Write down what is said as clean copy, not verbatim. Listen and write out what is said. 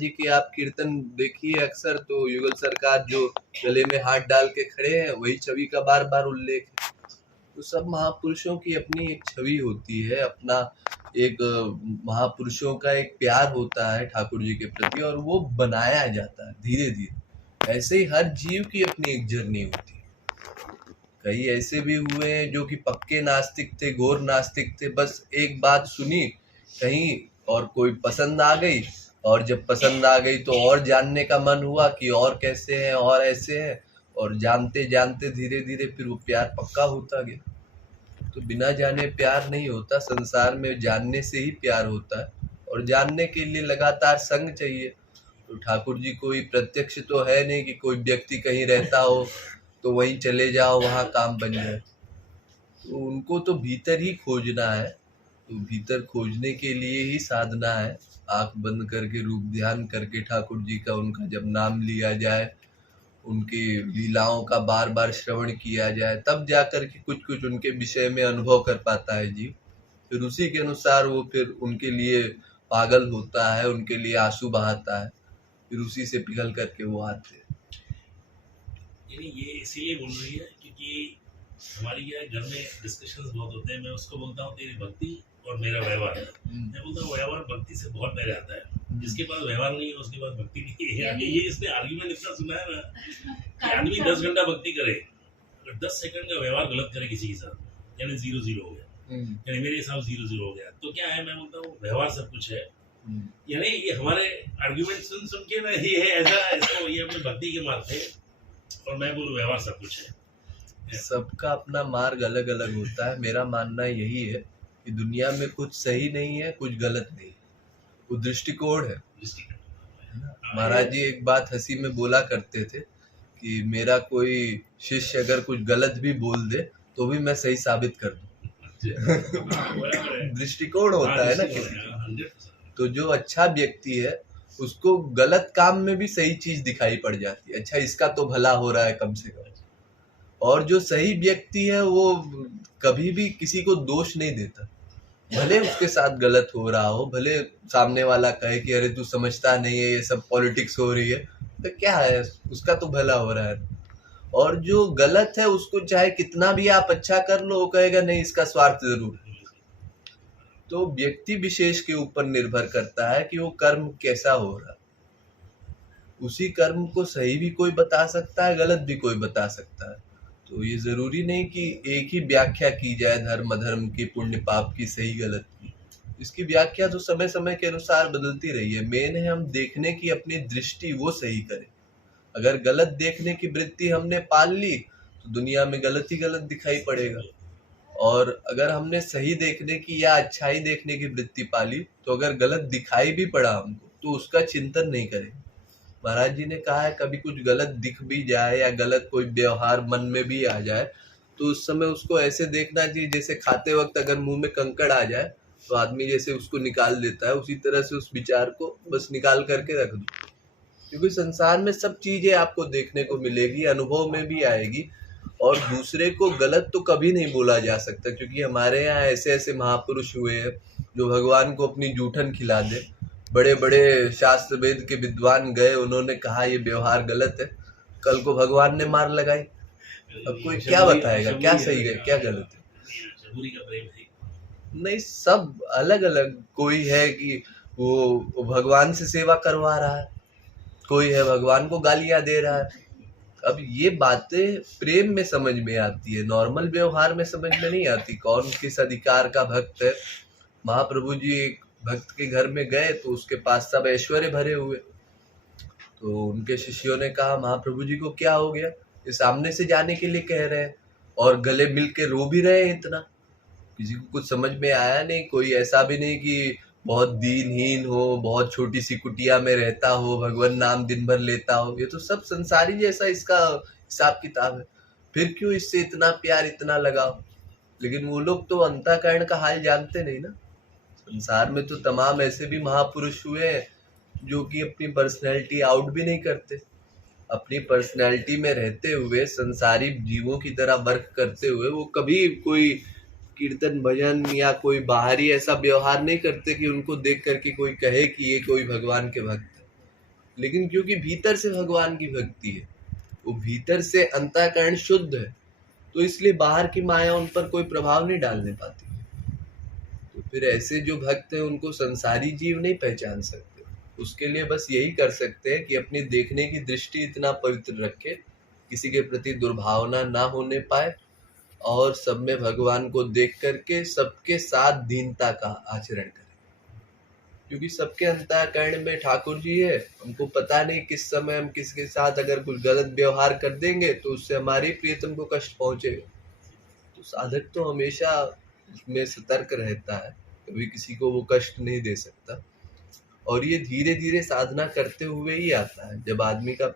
जी की आप कीर्तन देखिए अक्सर, तो युगल सरकार जो गले में हाथ डाल के खड़े हैं वही छवि का बार बार उल्लेख है। तो सब महापुरुषों की अपनी एक छवि होती है, अपना एक महापुरुषों का एक प्यार होता है ठाकुर जी के प्रति, और वो बनाया जाता है धीरे धीरे। ऐसे ही हर जीव की अपनी एक जर्नी होती है। कई ऐसे भी हुए हैं जो कि पक्के नास्तिक थे, घोर नास्तिक थे, बस एक बात सुनी कहीं और कोई पसंद आ गई, और जब पसंद आ गई तो और जानने का मन हुआ कि और कैसे हैं और ऐसे हैं, और जानते जानते धीरे धीरे फिर वो प्यार पक्का होता गया। तो बिना जाने प्यार नहीं होता, संसार में जानने से ही प्यार होता है, और जानने के लिए लगातार संग चाहिए। तो ठाकुर जी कोई प्रत्यक्ष तो है नहीं कि कोई व्यक्ति कहीं रहता हो तो वहीं चले जाओ वहां काम बन जाए। तो उनको तो भीतर ही खोजना है, तो भीतर खोजने के लिए ही साधना है। आंख बंद करके रूप ध्यान करके ठाकुर जी का, उनका जब नाम लिया जाए, उनकी लीलाओं का बार बार श्रवण किया जाए, तब जाकर के कुछ कुछ उनके विषय में अनुभव कर पाता है जीव। फिर उसी के अनुसार वो फिर उनके लिए पागल होता है, उनके लिए आंसू बहाता है, फिर उसी से पिघल करके वो आते हैं। ये इसीलिए बोल रही है क्योंकि हमारी क्या घर में डिस्कशंस बहुत होते हैं। मैं उसको बोलता हूँ तेरी भक्ति और मेरा व्यवहार है। मैं बोलता हूँ व्यवहार भक्ति से बहुत पहले आता है। जिसके पास व्यवहार नहीं है उसके पास भक्ति नहीं है। ये इसने आर्ग्यूमेंट इतना सुना है ना कि आदमी 10 घंटा भक्ति करे, अगर 10 सेकंड का व्यवहार गलत करे किसी के साथ, यानी 0-0 हो गया, यानी मेरे हिसाब 0-0 हो गया। तो क्या है, मैं बोलता हूँ व्यवहार सब कुछ है। यानी ये हमारे आर्ग्यूमेंट सुन सुन के ना ये है ऐसा, इसको ये अपने भक्ति के मारते, और मैं बोलूँ व्यवहार सब कुछ है। सबका अपना मार्ग अलग अलग होता है। मेरा मानना यही है कि दुनिया में कुछ सही नहीं है, कुछ गलत नहीं है, वो दृष्टिकोण है। महाराज जी एक बात हंसी में बोला करते थे कि मेरा कोई शिष्य अगर कुछ गलत भी बोल दे तो भी मैं सही साबित कर दूं। दृष्टिकोण होता है ना किसी। तो जो अच्छा व्यक्ति है उसको गलत काम में भी सही चीज दिखाई पड़ जाती है, अच्छा इसका तो भला हो रहा है कम से कम। और जो सही व्यक्ति है वो कभी भी किसी को दोष नहीं देता, भले उसके साथ गलत हो रहा हो, भले सामने वाला कहे कि अरे तू समझता नहीं है, ये सब पॉलिटिक्स हो रही है, तो क्या है, उसका तो भला हो रहा है। और जो गलत है उसको चाहे कितना भी आप अच्छा कर लो, वो कहेगा नहीं इसका स्वार्थ जरूर है। तो व्यक्ति विशेष के ऊपर निर्भर करता है कि वो कर्म कैसा हो रहा है। उसी कर्म को सही भी कोई बता सकता है, गलत भी कोई बता सकता है। तो ये जरूरी नहीं कि एक ही व्याख्या की जाए धर्म अधर्म की, पुण्य पाप की, सही गलत की। इसकी व्याख्या तो समय समय के अनुसार बदलती रही है। मेन है हम देखने की अपनी दृष्टि वो सही करें। अगर गलत देखने की वृत्ति हमने पाल ली तो दुनिया में गलत ही गलत दिखाई पड़ेगा, और अगर हमने सही देखने की या अच्छाई देखने की वृत्ति पाली तो अगर गलत दिखाई भी पड़ा हमको तो उसका चिंतन नहीं करें। महाराज जी ने कहा है कभी कुछ गलत दिख भी जाए या गलत कोई व्यवहार मन में भी आ जाए तो उस समय उसको ऐसे देखना चाहिए जैसे खाते वक्त अगर मुंह में कंकड़ आ जाए तो आदमी जैसे उसको निकाल देता है, उसी तरह से उस विचार को बस निकाल करके रख दो। क्योंकि संसार में सब चीजें आपको देखने को मिलेगी, अनुभव में भी आएगी, और दूसरे को गलत तो कभी नहीं बोला जा सकता, क्योंकि हमारे यहाँ ऐसे ऐसे महापुरुष हुए हैं जो भगवान को अपनी जूठन खिला दे। बड़े बड़े शास्त्र वेद के विद्वान गए, उन्होंने कहा ये व्यवहार गलत है, कल को भगवान ने मार लगाई। अब कोई क्या बताएगा क्या सही है क्या गलत है? नहीं, सब अलग अलग। कोई है कि वो भगवान से सेवा करवा रहा है, कोई है भगवान को गालियां दे रहा है। अब ये बातें प्रेम में समझ में आती है, नॉर्मल व्यवहार में समझ में नहीं आती। कौन किस अधिकार का भक्त है। महाप्रभु जी एक भक्त के घर में गए तो उसके पास सब ऐश्वर्य भरे हुए, तो उनके शिष्यों ने कहा महाप्रभु जी को क्या हो गया, ये सामने से जाने के लिए कह रहे हैं और गले मिल के रो भी रहे हैं इतना। किसी को कुछ समझ में आया नहीं। कोई ऐसा भी नहीं कि बहुत दीनहीन हो, बहुत छोटी सी कुटिया में रहता हो, भगवान नाम दिन भर लेता हो, ये तो सब संसारी जैसा इसका हिसाब किताब है। फिर क्यों इससे इतना प्यार इतना लगाव? लेकिन वो लोग तो अंतःकरण का हाल जानते नहीं ना। संसार में तो तमाम ऐसे भी महापुरुष हुए हैं जो कि अपनी पर्सनैलिटी आउट भी नहीं करते, अपनी पर्सनैलिटी में रहते हुए संसारी जीवों की तरह वर्क करते हुए वो कभी कोई कीर्तन भजन या कोई बाहरी ऐसा व्यवहार नहीं करते कि उनको देख करके कोई कहे कि ये कोई भगवान के भक्त है। लेकिन क्योंकि भीतर से भगवान की भक्ति है, वो भीतर से अंतःकरण शुद्ध है, तो इसलिए बाहर की माया उन पर कोई प्रभाव नहीं डालने पाती। तो फिर ऐसे जो भक्त हैं उनको संसारी जीव नहीं पहचान सकते। उसके लिए बस यही कर सकते हैं कि अपनी देखने की दृष्टि इतना पवित्र रखे, किसी के प्रति दुर्भावना ना होने पाए, और सब में भगवान को देख करके सबके साथ दीनता का आचरण करें। क्योंकि सबके अंतःकरण में ठाकुर जी है, हमको पता नहीं किस समय हम किसके साथ अगर कुछ गलत व्यवहार कर देंगे तो उससे हमारी प्रियतम को कष्ट पहुंचेगा। तो साधक तो हमेशा उसमें सतर्क रहता है, कभी किसी को वो कष्ट नहीं दे सकता। और ये धीरे धीरे साधना करते हुए ही आता है। जब आदमी का